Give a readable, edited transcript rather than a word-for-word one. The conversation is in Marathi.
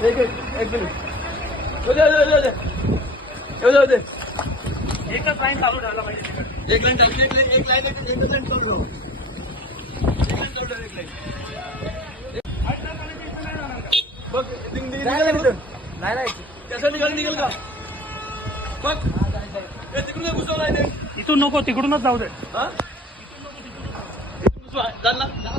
एक मिनिट येऊ दे एकच लाईन चालू ठेवायला पाहिजे तिकडे एक लाईन चालू एक लाईन एकच लाईन चालू ठेव एक लाईन चालू ठेव एक लाईन बघ नाही त्यासाठी गाडी निघेल का बघ तिकडून घुसवला इथून नको तिकडूनच जाऊ दे हा इथून नको तिकडून